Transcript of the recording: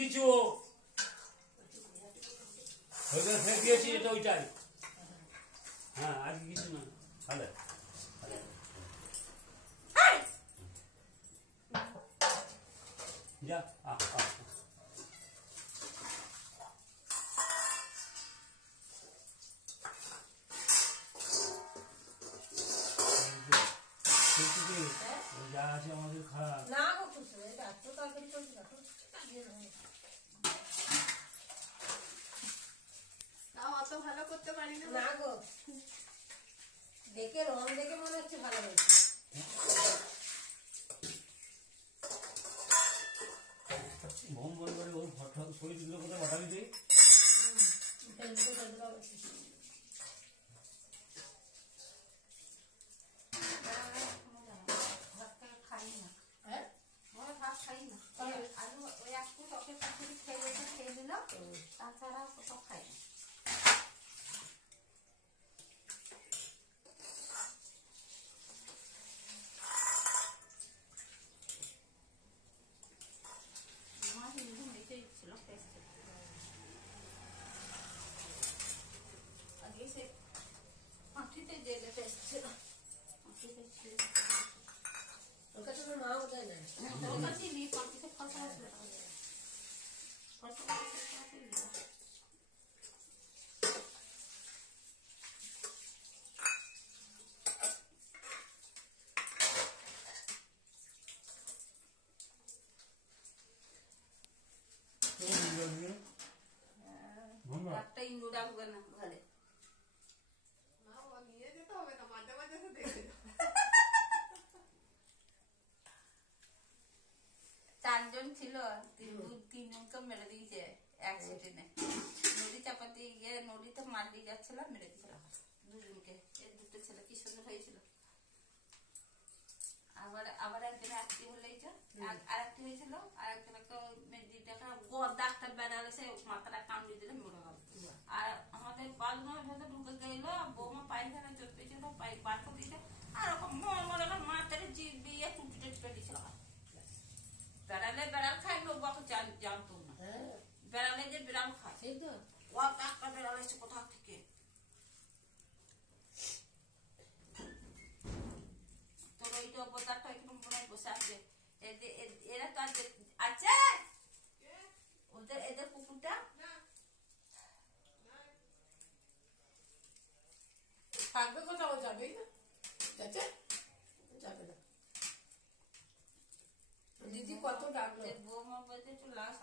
কিছু ওইখানে ফেলে দিয়েছি, এটা ওইটাই। হ্যাঁ আর কিছু না, ভালো যা। যা আছে আমাদের খারাপ না গো, কিছু এটা তো তরকারি করছি না, তাও অত ভালো করতে পারি না। না গো, দেখে রং দেখে মনে হচ্ছে ভালো হয়েছে। বোম বল করে ওর ফটো শরীরগুলো কোথায় পাঠাবি তুই? তাছাড়া কোথাও খাই না। আগে সে মাটিতে জেলেতে এসেছিল, মাটিতে ছিল ওর কাছে তোর মা বোধহয় না, ওর কাছে নিয়ে মাটিতে ফসল ছিল। একটা ইন্দু রাখবে না ঘরে, নিয়ে যেতে হবে না, মাঝে মাঝে দেখে। 4 জন ছিল, 3 জনকে মেরে দিয়েছে অ্যাক্সিডেন্টে। নদী চাপাতে গিয়ে নদীতে মার দিয়ে যাচ্ছিল, মেরে দিয়েছিল 2 জনকে। এর 2টো ছেলে কি সুন্দর হয়েছিল। আবার একজন অ্যাক্টিভ হয়েছে, আর একটি হয়েছিল, আর একজনকে মেদিটাকে ডাক্তার বেড়ালে সে মাথাটা কামড়ে দিলে মরে গেল। আর আমাদের বাথরুমের ভেতরে ঢুকে গেল, বৌমা পায়খানা চোট পেয়েছিল, বার করে দিয়েছে, আর ওরকম মরে গেল, মাথাটা জিভ দিয়ে টুপিটা টুপে দিয়েছিল। বেড়ালে বেড়াল খায়, লোক জানতো না বেড়ালে যে বিড়াল খায়। সেই তো ও টাকা বেড়াল এসে কোথা থেকে। তোর ওই তো বোতারটা একটু মনে বসে আছে, এরা তো আছে ওদের, এদের কুকুরটা থাকবে কোথাও, যাবেই না, যাবে না। দিদি কত ডাকলো, বৌমা বলছে একটু লাশ